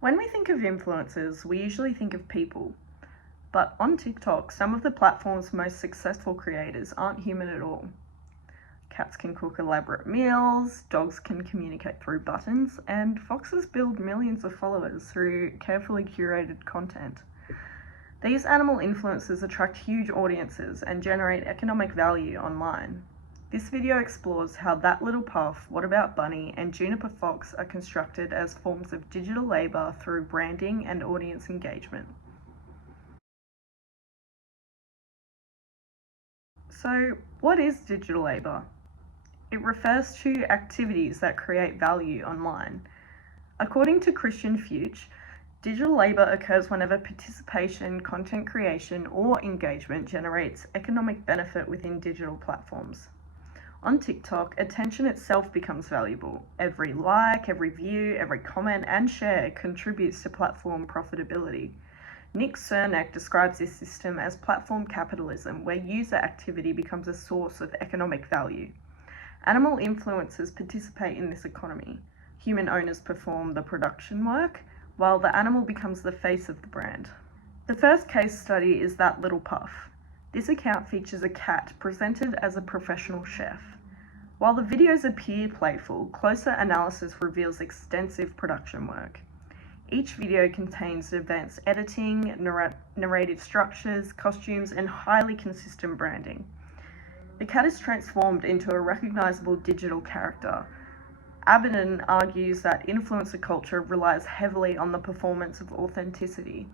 When we think of influencers, we usually think of people. But on TikTok, some of the platform's most successful creators aren't human at all. Cats can cook elaborate meals, dogs can communicate through buttons, and foxes build millions of followers through carefully curated content. These animal influencers attract huge audiences and generate economic value online. This video explores how That Little Puff, What About Bunny, and Juniper Fox are constructed as forms of digital labor through branding and audience engagement. So, what is digital labor? It refers to activities that create value online. According to Christian Fuchs, digital labor occurs whenever participation, content creation, or engagement generates economic benefit within digital platforms. On TikTok, attention itself becomes valuable. Every like, every view, every comment, and share contributes to platform profitability. Nick Cernak describes this system as platform capitalism, where user activity becomes a source of economic value. Animal influencers participate in this economy. Human owners perform the production work, while the animal becomes the face of the brand. The first case study is That Little Puff. This account features a cat presented as a professional chef. While the videos appear playful, closer analysis reveals extensive production work. Each video contains advanced editing, narrative structures, costumes, and highly consistent branding. The cat is transformed into a recognizable digital character. Abaddon argues that influencer culture relies heavily on the performance of authenticity.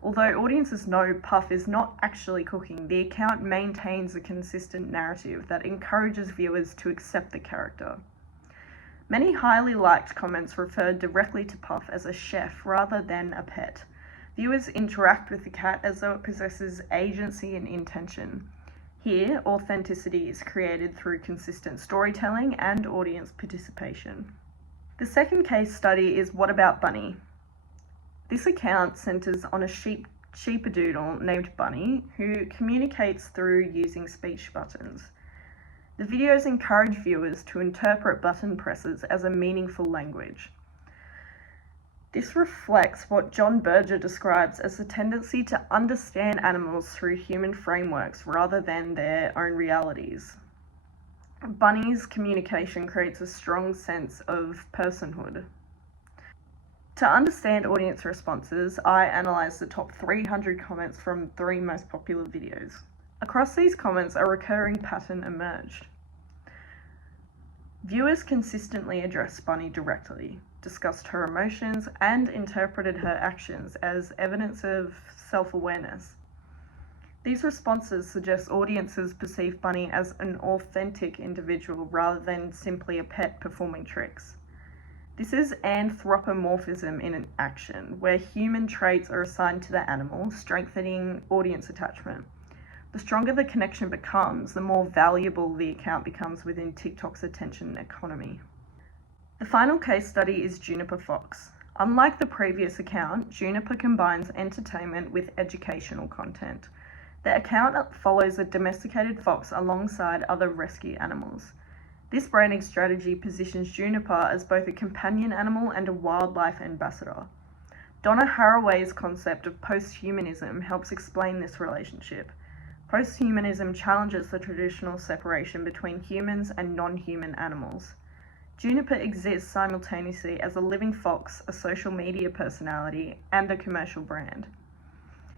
Although audiences know Puff is not actually cooking, the account maintains a consistent narrative that encourages viewers to accept the character. Many highly liked comments refer directly to Puff as a chef rather than a pet. Viewers interact with the cat as though it possesses agency and intention. Here, authenticity is created through consistent storytelling and audience participation. The second case study is What About Bunny? This account centers on a sheepadoodle named Bunny who communicates through using speech buttons. The videos encourage viewers to interpret button presses as a meaningful language. This reflects what John Berger describes as the tendency to understand animals through human frameworks rather than their own realities. Bunny's communication creates a strong sense of personhood. To understand audience responses, I analysed the top 300 comments from 3 most popular videos. Across these comments, a recurring pattern emerged. Viewers consistently addressed Bunny directly, discussed her emotions, and interpreted her actions as evidence of self-awareness. These responses suggest audiences perceive Bunny as an authentic individual rather than simply a pet performing tricks. This is anthropomorphism in action, where human traits are assigned to the animal, strengthening audience attachment. The stronger the connection becomes, the more valuable the account becomes within TikTok's attention economy. The final case study is Juniper Fox. Unlike the previous account, Juniper combines entertainment with educational content. The account follows a domesticated fox alongside other rescue animals. This branding strategy positions Juniper as both a companion animal and a wildlife ambassador. Donna Haraway's concept of posthumanism helps explain this relationship. Posthumanism challenges the traditional separation between humans and non-human animals. Juniper exists simultaneously as a living fox, a social media personality, and a commercial brand.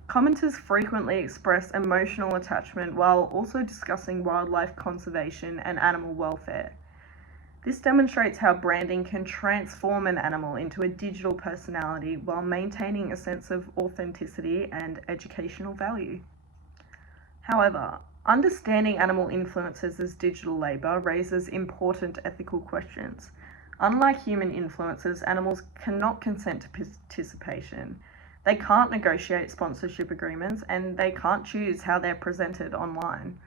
Commenters frequently express emotional attachment while also discussing wildlife conservation and animal welfare. This demonstrates how branding can transform an animal into a digital personality while maintaining a sense of authenticity and educational value. However, understanding animal influencers as digital labor raises important ethical questions. Unlike human influencers, animals cannot consent to participation. They can't negotiate sponsorship agreements, and they can't choose how they're presented online.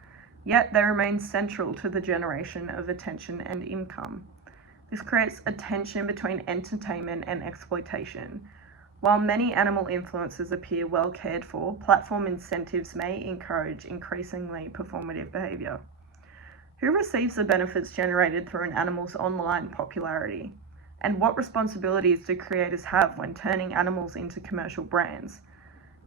Yet they remain central to the generation of attention and income. This creates a tension between entertainment and exploitation. While many animal influencers appear well cared for, platform incentives may encourage increasingly performative behavior. Who receives the benefits generated through an animal's online popularity? And what responsibilities do creators have when turning animals into commercial brands?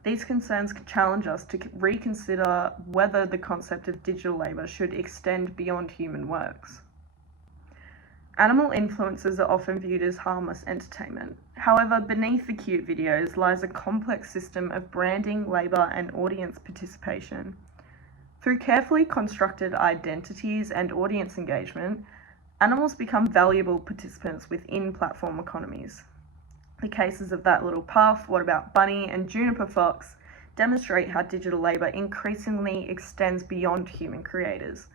These concerns challenge us to reconsider whether the concept of digital labour should extend beyond human works. Animal influencers are often viewed as harmless entertainment. However, beneath the cute videos lies a complex system of branding, labour, and audience participation. Through carefully constructed identities and audience engagement, animals become valuable participants within platform economies. The cases of That Little Puff, What About Bunny, and Juniper Fox demonstrate how digital labour increasingly extends beyond human creators.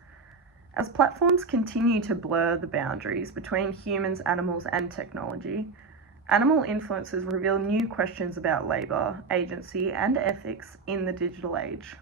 As platforms continue to blur the boundaries between humans, animals, and technology, animal influencers reveal new questions about labour, agency, and ethics in the digital age.